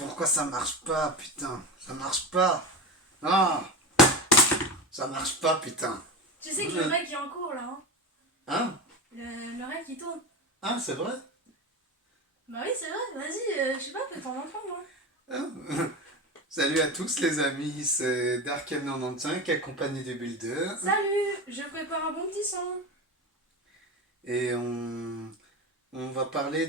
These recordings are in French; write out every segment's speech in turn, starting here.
Pourquoi ça marche pas, putain? Ça marche pas. Ah, ça marche pas, putain. Tu sais que le rec est en cours là, hein? Hein? Le rec il tourne. Ah, c'est vrai? Bah oui, c'est vrai, vas-y, je sais pas, fais ton enfant, moi. Hein. Salut à tous les amis, c'est Darkem95 accompagné du Builder. Salut, je prépare un bon petit son. Et on va parler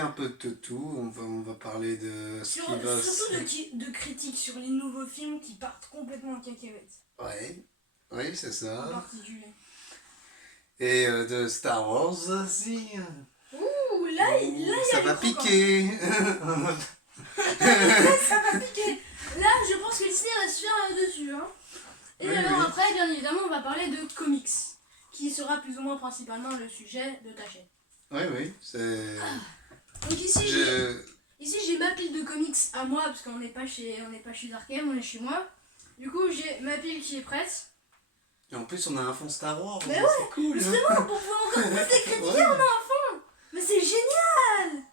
un peu de tout, on va parler de ce qui va Surtout de critiques sur les nouveaux films qui partent complètement en cacahuète. Ouais, oui, c'est En ça. particulier. Et de Star Wars aussi. Ouh, là il y a Ça du va croquant. piquer. Ça va piquer. Là, je pense que Disney va se faire dessus, hein. Et Oui, alors oui. après, bien évidemment, on va parler de comics, qui sera plus ou moins principalement le sujet de ta chaîne. Oui, oui, c'est... Donc ici, Je... j'ai ma pile de comics à moi, parce qu'on n'est pas chez Darkem, on est chez moi. Du coup, j'ai ma pile qui est prête. Et en plus, on a un fond Star Wars, Mais c'est cool. Justement, pour pouvoir encore plus les critiquer, Ouais. on a un fond. Mais c'est génial.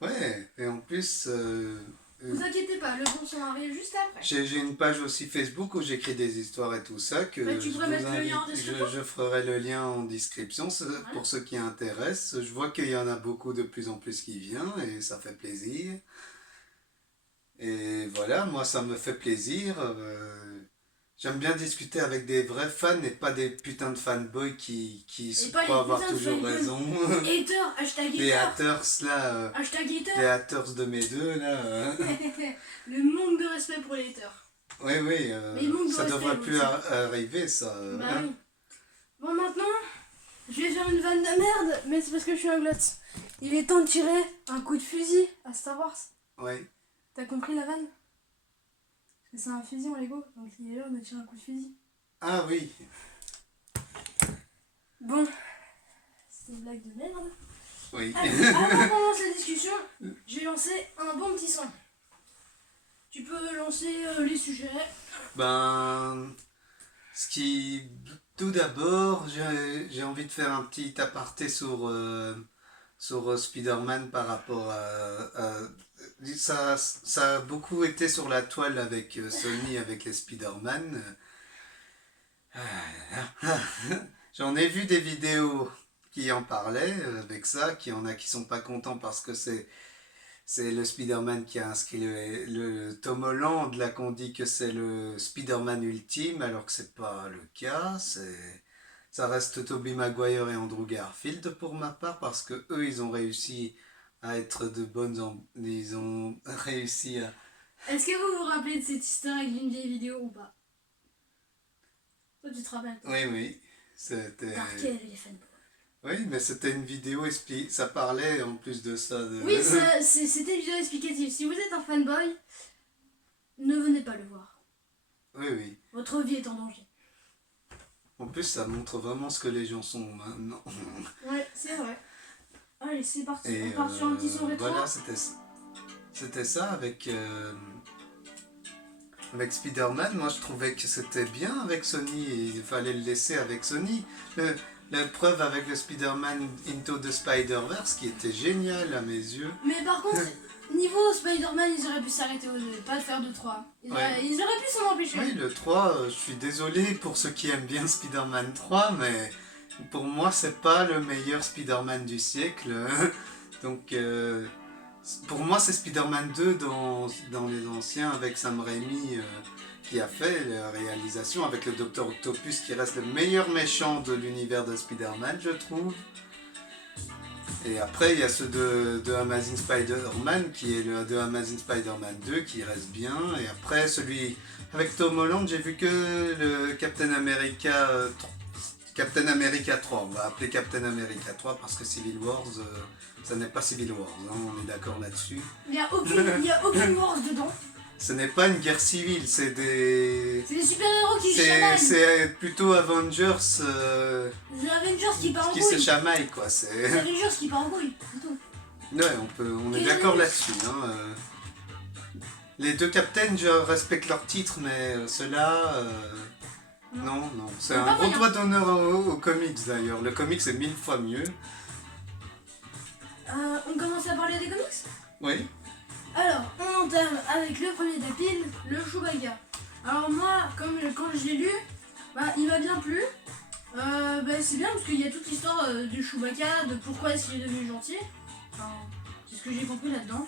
Ouais, et en plus, Vous inquiétez pas, le bon son arrive juste après. j'ai une page aussi Facebook où j'écris des histoires et tout ça que Bah, tu je pourrais vous mettre le lien en invite, description. je ferai le lien en description pour ceux qui intéressent. Je vois qu'il y en a beaucoup de plus en plus qui viennent et ça fait plaisir. Et voilà, moi ça me fait plaisir. J'aime bien discuter avec des vrais fans et pas des putains de fanboys qui Et pas les croient avoir putains de toujours fanboys. raison. Hater, hashtag Les hater. haters là, Hashtag les hater. haters de mes deux là. Le manque de respect pour les haters. Oui, oui, Mais il manque de ça respect devrait plus aussi. arriver ça. Bah Hein. oui. Bon, maintenant, je vais faire une vanne de merde, mais c'est parce que je suis un glotte. Il est temps de tirer un coup de fusil à Star Wars. Ouais. T'as compris la vanne? Parce que c'est un fusil en Lego, donc il est l'heure de tirer un coup de fusil. Ah oui. Bon, c'est une blague de merde. Oui. Allez, avant qu'on lance la discussion, je vais lancer un bon petit son. Tu peux lancer les sujets. Ben, tout d'abord, j'ai envie de faire un petit aparté sur Spider-Man par rapport ça a beaucoup été sur la toile avec Sony, avec les Spider-Man. J'en ai vu des vidéos qui en parlaient avec ça, qui en a qui sont pas contents parce que c'est le Spider-Man qui a inscrit le Tom Holland, là qu'on dit que c'est le Spider-Man ultime, alors que c'est pas le cas. Ça reste Tobey Maguire et Andrew Garfield pour ma part, parce que eux ils ont réussi à être ils ont réussi à... Est-ce que vous vous rappelez de cette histoire avec une vieille vidéo ou pas? Toi tu te rappelles? Oui, oui, c'était... Par quel les fanboys? Oui, mais c'était une vidéo, ça parlait en plus de ça. Oui, c'était une vidéo explicative. Si vous êtes un fanboy, ne venez pas le voir. Oui, oui. Votre vie est en danger. En plus, ça montre vraiment ce que les gens sont maintenant. Ouais, c'est vrai. Allez, c'est parti. Et On part sur un petit son rétro. voilà, c'était ça avec Spider-Man. Moi, je trouvais que c'était bien avec Sony et il fallait le laisser avec Sony. La preuve avec le Spider-Man Into the Spider-Verse qui était génial à mes yeux. Mais par contre, niveau Spider-Man, ils auraient pu s'arrêter aux deux, pas de faire 2-3. Ils auraient pu s'en empêcher. Oui, le 3, je suis désolé pour ceux qui aiment bien Spider-Man 3, mais pour moi, c'est pas le meilleur Spider-Man du siècle. Donc, pour moi, c'est Spider-Man 2 dans les anciens avec Sam Raimi qui a fait la réalisation avec le Dr Octopus qui reste le meilleur méchant de l'univers de Spider-Man, je trouve. Et après, il y a ceux de Amazing Spider-Man qui est le de Amazing Spider-Man 2 qui reste bien. Et après, celui avec Tom Holland, j'ai vu que le Captain America 3. On va appeler Captain America 3 parce que Civil Wars, ça n'est pas Civil Wars, hein, on est d'accord là-dessus. Il n'y a aucune Wars dedans. Ce n'est pas une guerre civile, c'est des... C'est des super-héros qui se chamaillent. C'est plutôt Avengers Les Avengers qui partent en qui se couille. chamaillent, quoi. Les Avengers qui partent en couille. c'est tout. Ouais, on est d'accord là-dessus. Hein, Les deux captains, je respecte leur titre, mais ceux-là... non. C'est un gros doigt d'honneur aux comics, d'ailleurs. Le comics est 1000 fois mieux. On commence à parler parler des comics? Oui. Alors, on entame avec le premier des piles, le Chewbacca. Alors moi, quand je l'ai lu, bah, il m'a bien plu. C'est bien parce qu'il y a toute l'histoire du Chewbacca, de pourquoi est-ce qu'il est devenu gentil. Enfin, c'est ce que j'ai compris là-dedans.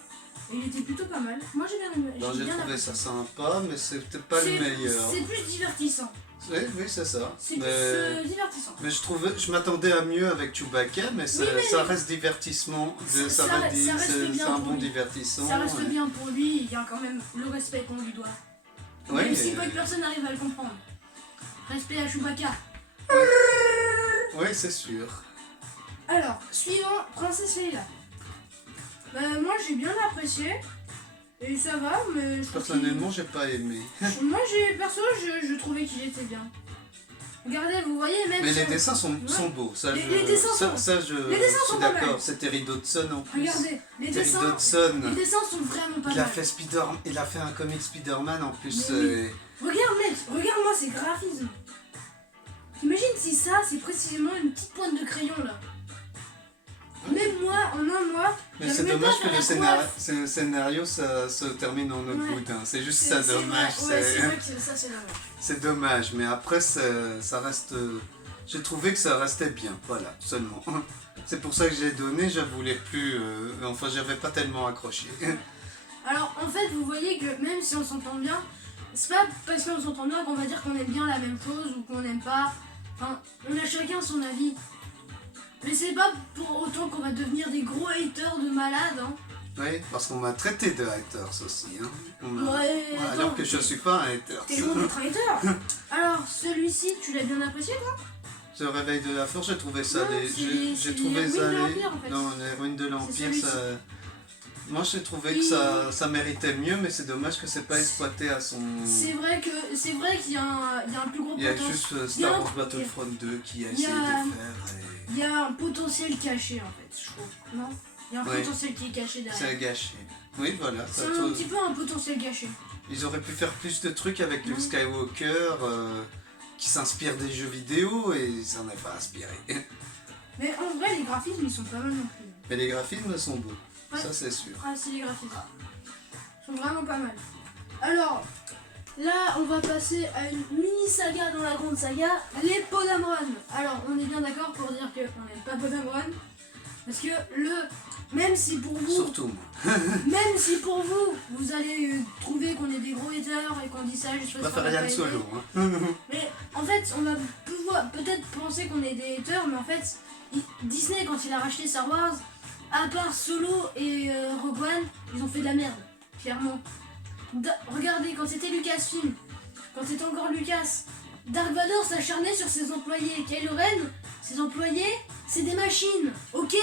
Et il était plutôt pas mal. Moi j'ai bien aimé. J'ai bien trouvé apprécié. ça sympa, mais c'était pas le meilleur. C'est plus divertissant. Oui, c'est ça. C'est Mais... plus divertissant. Mais je m'attendais à mieux avec Chewbacca, mais ça, ça reste divertissement. Ça reste bien C'est un pour bon lui. divertissement. Ça reste bien pour lui, il y a quand même le respect qu'on lui doit. Ouais, Même si pas que personne n'arrive à le comprendre. Respect à Chewbacca. Oui, c'est sûr. Alors, suivant, Princesse Leia. Moi j'ai bien apprécié. Et ça va, mais je trouve Personnellement, j'ai pas aimé. moi perso, je trouvais qu'il était bien. Regardez, vous voyez, même Mais si les on- dessins sont beaux. Ça, Les dessins sont- les dessins suis sont pas mal. d'accord. C'est Terry Dodson en plus. Regardez, les Terry dessins Dodson. sont vraiment pas Il a mal. fait il a fait un comic Spider-Man en plus. Mais oui. Regarde mec, regarde-moi ces graphismes. Imagine si ça, c'est précisément une petite pointe de crayon là. Même moi, en un mois, Mais j'avais c'est même dommage pas que fait le la coiffe. scénario ça se termine en autre Ouais. boudin. C'est juste C'est ça vrai, dommage. ouais, c'est vrai que ça c'est dommage. C'est dommage, mais après ça reste. J'ai trouvé que ça restait bien, voilà, seulement. C'est pour ça que j'ai donné, je voulais plus. Enfin, j'avais pas tellement accroché. Alors en fait, vous voyez que même si on s'entend bien, c'est pas parce qu'on s'entend bien qu'on va dire qu'on aime bien la même chose ou qu'on n'aime pas. Enfin, on a chacun son avis. Mais c'est pas pour autant qu'on va devenir des gros haters de malades. Hein. Oui, parce qu'on m'a traité de haters aussi. Hein. Ouais, Alors attends, que je suis pas un hater. T'es loin d'être un hater. Alors celui-ci, tu l'as bien apprécié toi? Ce réveil de la force, j'ai trouvé ça. Non, c'est J'ai trouvé les ça. ruines de l'Empire, en fait. Non, les ruines de l'Empire, celui-ci. ça. Moi, j'ai trouvé que ça méritait mieux, mais c'est dommage que c'est pas exploité à son. C'est vrai qu'il y a un plus gros Il y a potentiel. juste Il y a Star un- Wars Battlefront 2 qui a il y essayé a- de faire. Il y a un potentiel caché en fait, je trouve. Non? Il y a un Ouais. potentiel qui est caché derrière. C'est gâché. Oui, voilà. C'est un petit peu un potentiel gâché. Ils auraient pu faire plus de trucs avec Luke Ouais. Skywalker qui s'inspire des jeux vidéo et il s'en est pas inspiré. Mais en vrai, les graphismes ils sont pas mal non plus. Mais les graphismes sont beaux, Ouais. ça c'est sûr. Ah, si, les graphismes. Ils sont vraiment pas mal. Alors, là, on va passer à une mini-saga dans la grande saga, les Podamron. Alors, on est bien d'accord pour dire qu'on n'aime pas Podamron. Parce que même si pour vous, Surtout moi. même si pour vous, vous allez trouver qu'on est des gros haters et qu'on dit ça juste Je parce préfère qu'on a Yann pas Solo. aimé. Hein. Mais en fait, on va peut-être penser qu'on est des haters, mais en fait, Disney, quand il a racheté Star Wars, à part Solo et Rogue One, ils ont fait de la merde, clairement. Regardez, quand c'était Lucasfilm, quand c'était encore Lucas, Dark Vador s'acharnait sur ses employés. Kylo Ren, ses employés, c'est des machines, ok.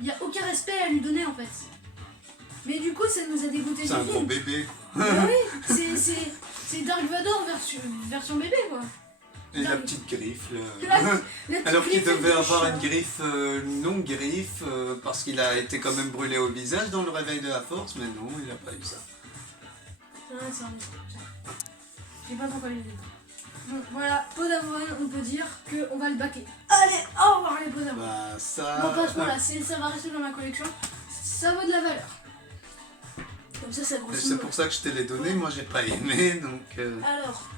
Il n'y a aucun respect à lui donner en fait. Mais du coup, ça nous a dégoûté du C'est un gros film. bébé. Ah oui, c'est Dark Vador version bébé quoi. Et la petite griffe là. La petite Alors qu'il griffe devait de avoir chat. une griffe non griffe parce qu'il a été quand même brûlé au visage dans le réveil de la force, mais non, il a pas eu ça. Ah, c'est un défaut. J'ai pas trop parlé des défauts. Bon, voilà, Podamron, on peut dire qu'on va le baquer. Allez, au revoir les Podamron. Bah ça. Non, pas à ce point-là, ça va rester dans ma collection. Ça vaut de la valeur. Comme ça Et grossit. c'est pour ça que je te l'ai donné, moi j'ai pas aimé donc. Alors,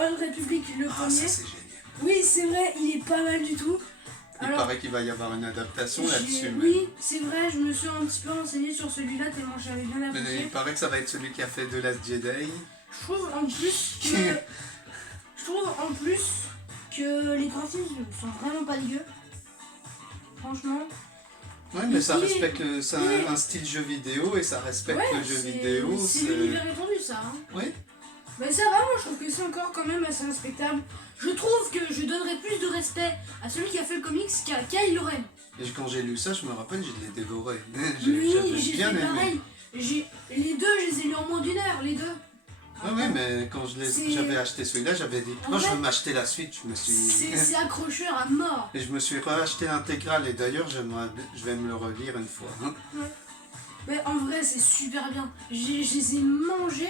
Old Republic, le Ah, premier. ça c'est génial. Oui, c'est vrai, il est pas mal du tout. Il Alors, paraît qu'il va y avoir une adaptation là-dessus. même. oui, c'est vrai, je me suis un petit peu renseigné sur celui-là tellement j'avais bien Mais apprécié. il paraît que ça va être celui qui a fait The Last Jedi. Je trouve en plus que les graphismes sont vraiment pas dégueux. Franchement. Ouais, mais ça Il est- respecte c'est il est- un style jeu vidéo et ça respecte Ouais, le jeu c'est- vidéo. c'est l'univers étendu ça. Hein. Oui, Mais ça va, moi je trouve que c'est encore quand même assez respectable. Je trouve que je donnerais plus de respect à celui qui a fait le comics qu'à Kylo Ren. et quand j'ai lu ça, je me rappelle, je l'ai dévoré. Oui, J'avais j'ai bien fait aimé. pareil. Les deux, je les ai lus en moins d'une heure, les deux. Ah oui, mais quand C'est- j'avais acheté celui-là, j'avais dit, En moi je fait, veux m'acheter la suite, je me suis... C'est accrocheur à mort. Et je me suis racheté l'intégrale et d'ailleurs je vais me le relire une fois. Hein. Mais en vrai, c'est super bien. Je les ai mangés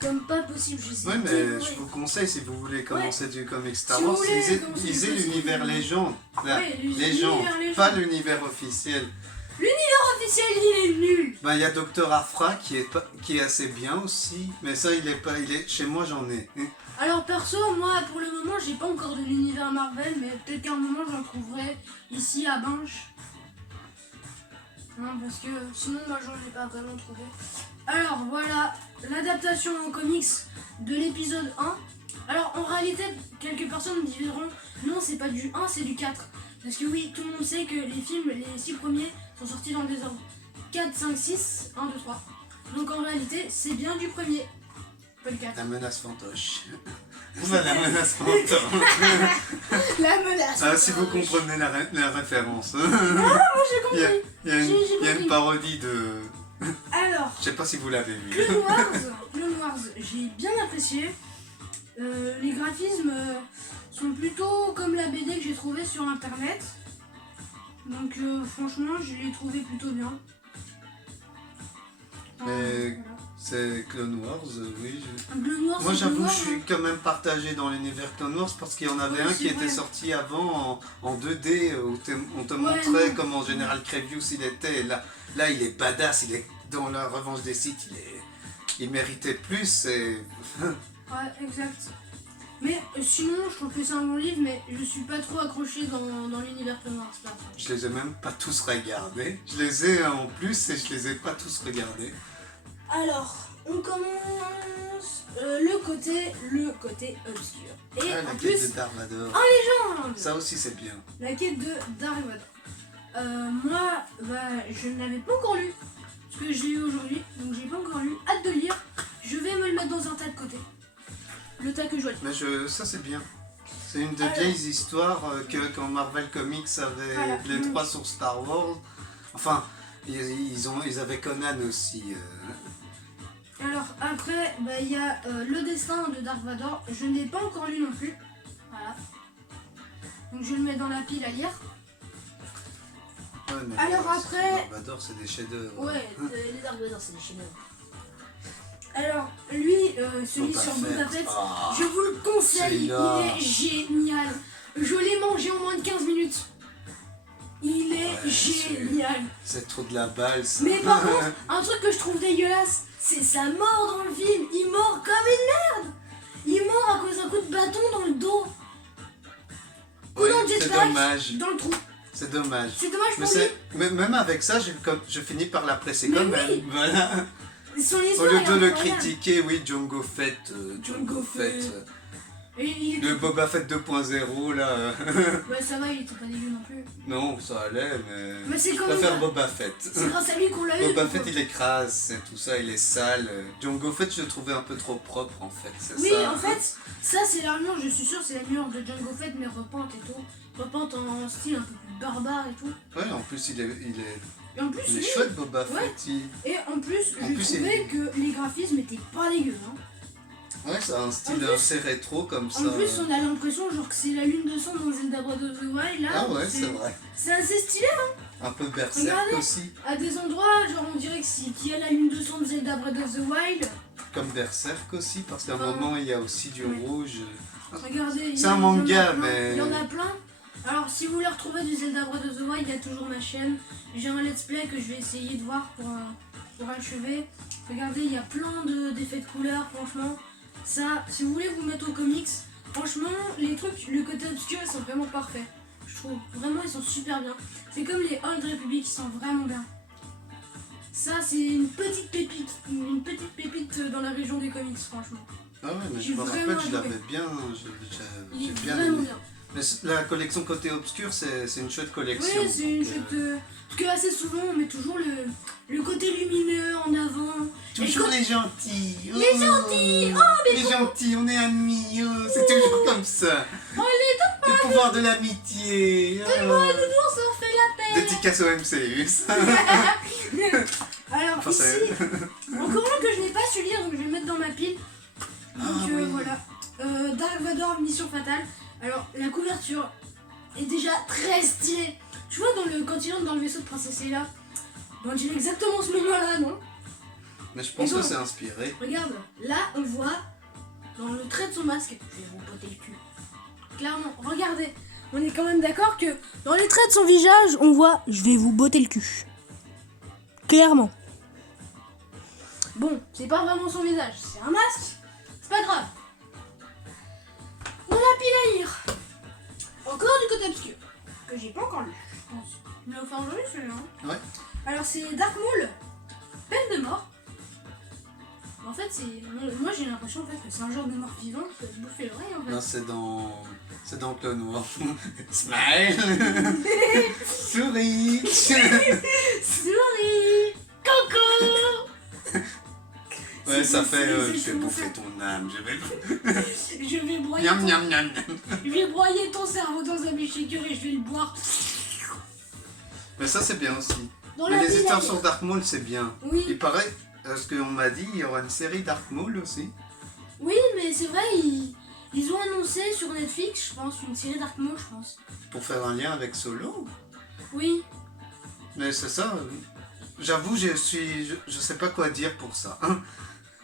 comme pas possible. Je les ai Ouais, mais dévorés. je vous conseille si vous voulez commencer du comic Star Si vous Wars, voulez commencer lisez du l'univers comics, légende. Là, Ouais, légende, l'univers pas légende. l'univers officiel. Officiel, il est nul. Ben, il y a Docteur Afra qui est assez bien aussi, mais ça, chez moi, j'en ai. Alors perso, moi pour le moment j'ai pas encore de l'univers Marvel, mais peut-être qu'à un moment j'en trouverai ici à Binche. Non, parce que sinon moi j'en ai pas vraiment trouvé. Alors voilà, l'adaptation en comics de l'épisode 1. Alors en réalité, quelques personnes me diront non, c'est pas du 1, c'est du 4. Parce que oui, tout le monde sait que les films, les 6 premiers sont sortis dans le désordre. 4, 5, 6, 1, 2, 3. Donc en réalité, c'est bien du premier. Pas le 4. La menace fantoche. La menace fantoche. La menace. Ah, si vous comprenez la référence. Ah, moi j'ai compris. Il y a une parodie de... Alors, Je sais pas si vous l'avez vu. Clone Wars, j'ai bien apprécié. Les graphismes sont plutôt comme la BD que j'ai trouvée sur internet. Donc franchement, je l'ai trouvé plutôt bien. Mais c'est Clone Wars, oui. Clone Wars, Moi c'est j'avoue, Clone je Wars, suis quand même partagé dans l'univers Clone Wars parce qu'il y en avait Ouais, un qui c'est était vrai. sorti avant en 2D où on te Ouais, montrait non. comment General Grievous il était. Et là, il est badass, il est dans la revanche des Sith, il méritait plus. Et... Ouais, exact. Mais sinon, je trouve que c'est un bon livre, mais je suis pas trop accroché dans l'univers Clone Wars. Là. Je les ai même pas tous regardés. Je les ai en plus et je les ai pas tous regardés. Alors, on commence le côté obscur. Et Ah, la en quête plus, de Dark Vador. légende. Ça aussi c'est bien. La quête de Dark Vador. Moi, je ne l'avais pas encore lu, parce que je l'ai eu aujourd'hui, donc j'ai pas encore lu. Hâte de le lire. Je vais me le mettre dans un tas de côté. Le tas que je dois lire. Mais ça c'est bien. C'est une des Alors. vieilles histoires que quand Marvel Comics avait Voilà. les trois sur Star Wars. Enfin, ils avaient Conan aussi. Alors après, il y a le destin de Dark Vador. Je ne l'ai pas encore lu non plus. Voilà. Donc je le mets dans la pile à lire. Ouais, mais Alors après- Dark Vador c'est des chefs-d'œuvre. Ouais, les Dark Vador, c'est des chefs-d'œuvre. Alors, lui, celui Boba sur Fett. Boba Fett, Ah. je vous le conseille, Celui-là. il est génial. Je l'ai mangé en moins de 15 minutes. Il est Ouais, génial. C'est trop de la balle ça. Mais par contre, un truc que je trouve dégueulasse, c'est sa mort dans le film. Il mord comme une merde. Il mord à cause d'un coup de bâton dans le dos. Ou Ouais, dans le c'est jetpack, dommage. dans le trou. C'est dommage. C'est dommage Mais pour lui. même avec ça, je finis par l'apprécier Mais quand oui. même. Voilà. Son Au histoire lieu est de le incroyable. critiquer, oui, Django Fett. Django Fett. Et il Le Boba Fett 2.0 là. Ouais, ça va, il était pas dégueu non plus. Non, ça allait, mais. Mais c'est Je quand même. préfère Boba Fett. C'est grâce à lui qu'on l'a eu. Boba donc, Fett il écrase, et tout ça, il est sale. Django Fett je le trouvais un peu trop propre en fait, c'est Oui, ça. en fait, ça c'est l'armure, je suis sûre, c'est l'armure de Django Fett, mais repente et tout. Repente en style un peu plus barbare et tout. Ouais, en plus il est Et en plus, Il est lui- chouette Boba Ouais. Fett. et en plus, En j'ai plus, trouvé que les graphismes étaient pas dégueux. Hein. Ouais, ça a un style plus- assez rétro comme ça. En plus, on a l'impression genre que c'est la lune de sang dans Zelda Breath of the Wild. Là, Ah ouais, c'est vrai. C'est assez stylé. Un peu berserk Regardez. aussi. À des endroits, genre on dirait que qu'il y a la lune de sang de Zelda Breath of the Wild. Comme berserk aussi, parce qu'à un Ah. moment il y a aussi du Ouais. rouge. Regardez, il y C'est a- un il y en a manga, plein, mais- Il y en a plein. Alors, si vous voulez retrouver du Zelda Breath of the Wild, il y a toujours ma chaîne. J'ai un let's play que je vais essayer de voir pour achever. Regardez, il y a plein d'effets de couleurs, franchement. Ça, si vous voulez vous mettre au comics, franchement, les trucs, le côté obscur, ils sont vraiment parfaits. Je trouve. Vraiment, ils sont super bien. C'est comme les Old Republic, ils sont vraiment bien. Ça, c'est une petite pépite dans la région des comics, franchement. Ah ouais, mais J'ai je me vraiment rappelle, je adoré. l'avais bien. Il J'ai est bien vraiment aimé. bien. Mais la collection côté obscur, c'est une chouette collection. Oui, c'est une donc, chouette. Parce que assez souvent, on met toujours le côté lumineux en avant. Toujours Et les gentils. Les oh, gentils. Les gentils, on est amis. Oh, c'est toujours comme ça. Oh, Le pouvoir de l'amitié. Oh. on s'en fait la paix. Dédicace au MCU. ça. Alors Enfin, ici, c'est- encore un que je n'ai pas su lire, donc je vais le mettre dans ma pile. Donc Ah, oui. voilà. Dark Vador, Mission Fatale. Alors la couverture est déjà très stylée. Tu vois quand il entre dans le vaisseau de Princesse Leia, on dirait exactement ce moment-là, non? Mais je pense Et que donc- c'est inspiré. Regarde, là on voit dans le trait de son masque, je vais vous botter le cul. Clairement, regardez, on est quand même d'accord que dans les traits de son visage, on voit je vais vous botter le cul. Clairement. Bon, c'est pas vraiment son visage, c'est un masque. C'est pas grave. Dans la pile à lire. Encore du côté obscur. Que j'ai pas encore lu, je pense. Il m'a offert aujourd'hui celui-là. Hein. Ouais. Alors c'est Dark Maul. Peine de mort. En fait, moi j'ai l'impression en fait, que c'est un genre de mort vivant qui peut se bouffer l'oreille en fait. Non, c'est dans Clone Wars. Smile. Souris. Souris. Coco. Ouais, ça fait c'est je vais bouffer ton âme, Je vais broyer Miam ton... miam miam. Je vais broyer ton cerveau dans un shaker et je vais le boire. Mais ça c'est bien aussi. Dans Mais la les pile à histoires lire. sur Dark Maul c'est bien. Oui. Il paraît, ce qu'on m'a dit, il y aura une série Dark Maul aussi. Oui, mais c'est vrai, ils ont annoncé sur Netflix, je pense, une série Dark Maul, je pense. Pour faire un lien avec Solo. Oui. Mais c'est ça. J'avoue, je sais pas quoi dire pour ça.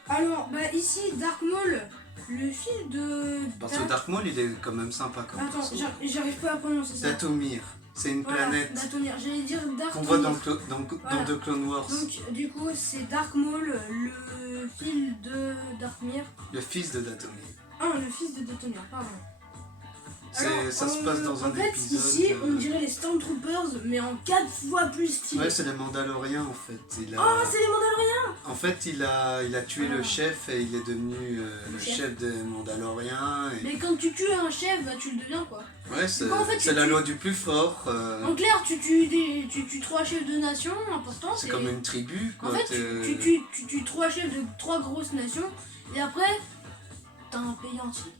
Alors, bah ici, Dark Maul, le fils de... Parce que Dark Maul il est quand même sympa comme Attends, perso. j'arrive pas à prononcer ça. Datomir, c'est une Voilà, planète Datomir. J'allais dire Dark qu'on voit Maul. dans The Clone Wars. Donc, du coup, c'est Dark Maul, le fils de Darkmir. Le fils de Datomir. Ah, le fils de Datomir, pardon. Ça se passe dans un en fait, épisode. ici, on dirait les Stormtroopers, mais en 4 fois plus stylé. Ouais, c'est les Mandaloriens en fait. Oh, c'est les Mandaloriens. En fait, il a tué Ah. le chef et il est devenu le chef. chef des Mandaloriens. Et... Mais quand tu tues un chef, bah, tu le deviens, quoi. Ouais, c'est Quand, en fait, c'est tu la tues- loi du plus fort. En clair, tu tues 3 chefs de nation, importants. C'est comme une tribu quoi. En fait, tu tues 3 chefs de 3 grosses nations, et après, t'as un pays entier.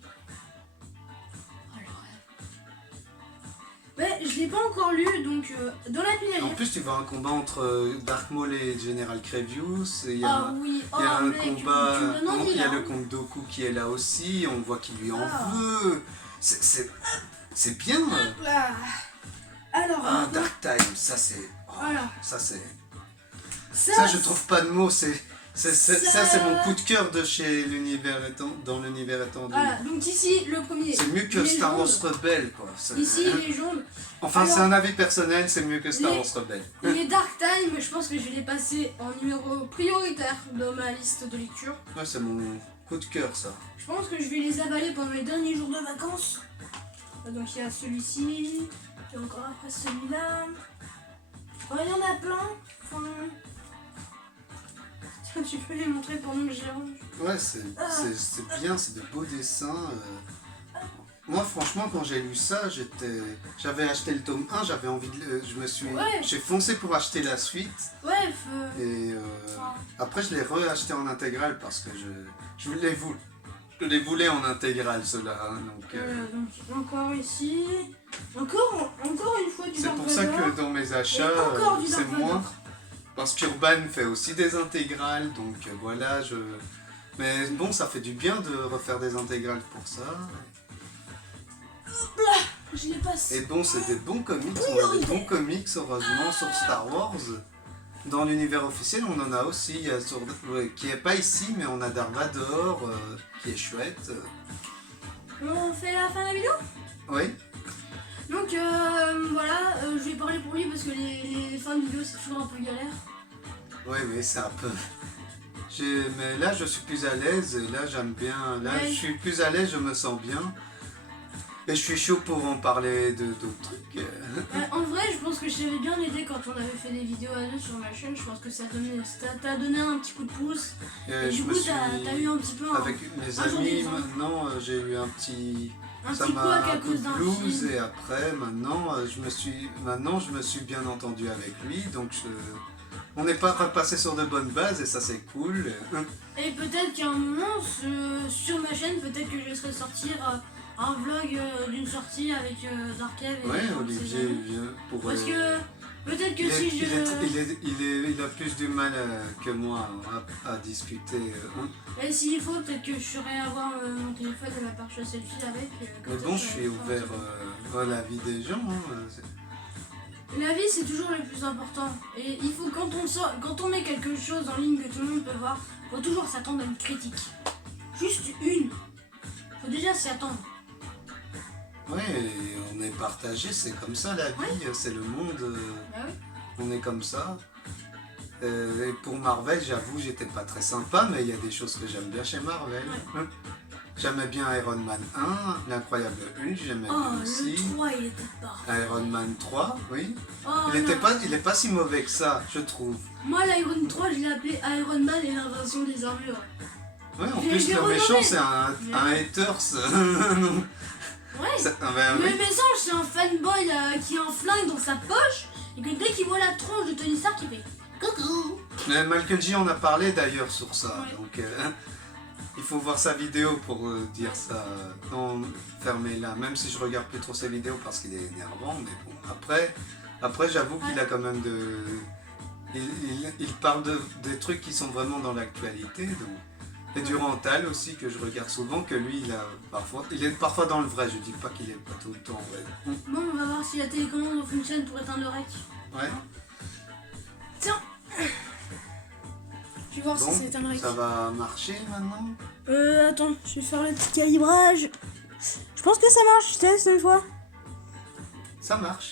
Ouais, je l'ai pas encore lu, donc dans la pile à En lire. plus, tu vois un combat entre Dark Maul et General Grievous. Et il y a, Ah oui, il y a un mec, combat. tu me donnes envie, Il y a là. le comte Dooku qui est là aussi. On voit qu'il lui en Ah. veut. C'est bien. Hop là. Alors, Ah, maintenant, Dark Time, ça c'est. Oh, Voilà. Ça c'est. ça, Ça, je trouve pas de mots. Ça, Ça- c'est mon coup de cœur de chez dans l'univers étendu. Voilà, donc ici, le premier. C'est mieux que les Star Wars jaunes. Rebelle, quoi. C'est- Ici, les jaunes. Enfin, Alors- c'est un avis personnel, c'est mieux que Star Les- Wars Rebelle. Les Dark Time, je pense que je vais les passer en numéro prioritaire dans ma liste de lecture. Ouais, c'est mon coup de cœur, ça. Je pense que je vais les avaler pendant les derniers jours de vacances. Donc il y a celui-ci, et encore après celui-là. Oh, il y en a plein. Enfin... Tiens, tu peux les montrer pendant que je les range. Ouais, c'est bien, c'est de beaux dessins. Moi, franchement, quand j'ai lu ça, j'avais acheté le tome 1, j'avais envie de Ouais. j'ai foncé pour acheter la suite. Bref, Et enfin, après, je l'ai reacheté en intégrale parce que je les voulais en intégrale, ceux-là. Hein, donc encore ici. Encore une fois du c'est Dark pour ça Vador. que dans mes achats, Et encore du c'est Dark moins. Vador. Parce qu'Urban fait aussi des intégrales, donc voilà, Mais bon, ça fait du bien de refaire des intégrales pour ça. Je les passe. Et bon, c'est des bons comics, on a des bons comics, heureusement, sur Star Wars. Dans l'univers officiel, on en a aussi, il y a qui est pas ici, mais on a Dark Vador, qui est chouette. On fait la fin de la vidéo. Oui, Donc voilà, je vais parler pour lui parce que les fins de vidéo c'est toujours un peu galère. oui, c'est un peu... Mais là, je suis plus à l'aise, et là, j'aime bien. Là, Ouais. je suis plus à l'aise, je me sens bien. Et je suis chaud pour en parler d'autres trucs. En vrai, je pense que je t'avais bien aidé quand on avait fait des vidéos à deux sur ma chaîne. Je pense que ça t'a donné un petit coup de pouce. Et Je du me coup, suis... t'as eu un petit peu un, Avec mes un jour amis, d'exemple. maintenant, j'ai eu un petit... Ça petit m'a couac à un coup cause de d'un blues, film. et après, maintenant, je me suis bien entendu avec lui, donc on n'est pas repassé sur de bonnes bases, et ça, c'est cool. Et peut-être qu'à un moment, sur ma chaîne, peut-être que je laisserai sortir un vlog d'une sortie avec Darkev et Ouais, ses Olivier amis. vient pour... Parce que peut-être que il, si est- je... il a plus du mal que moi à discuter. Et s'il faut, peut-être que je saurais avoir mon téléphone et ma perche à selfie avec. Mais bon, je suis ouvert à la vie des gens. La vie, c'est toujours le plus important. Et il faut, quand on met quelque chose en ligne que tout le monde peut voir, faut toujours s'attendre à une critique. Juste une. Faut déjà s'y attendre. Ouais, et on est partagé, c'est comme ça la vie, c'est le monde, Bah oui. on est comme ça. Et pour Marvel, j'avoue, j'étais pas très sympa, mais il y a des choses que j'aime bien chez Marvel. J'aimais bien Iron Man 1, l'Incroyable Hulk, j'aimais Oh, bien aussi. le 3, il était parfait. Iron Man 3, oui. Oh, Il est pas si mauvais que ça, je trouve. Moi, l'Iron 3, je l'ai appelé Iron Man et l'invasion des armures. Ouais, en Je plus, l'ai le renommé. méchant, c'est un Ouais. haters. Ouais. Oui. Le message, c'est un fanboy qui a un flingue dans sa poche et que dès qu'il voit la tronche de Tony Stark, il fait coucou. Mais Michael J en a parlé d'ailleurs sur ça, Ouais. donc il faut voir sa vidéo pour dire ça. Non, fermez-la, même si je regarde plus trop ses vidéos parce qu'il est énervant, mais bon, après j'avoue qu'il a quand même de... Il parle des trucs qui sont vraiment dans l'actualité, donc... Et du Rental aussi, que je regarde souvent, que lui, il est parfois dans le vrai, je dis pas qu'il est pas tout le temps, ouais. Bon, on va voir si la télécommande fonctionne pour éteindre le rec. Ouais. Tiens. Je vais voir Bon, si c'est éteint le rec. ça va marcher maintenant? Attends, je vais faire le petit calibrage. Je pense que ça marche, je teste une fois. Ça marche.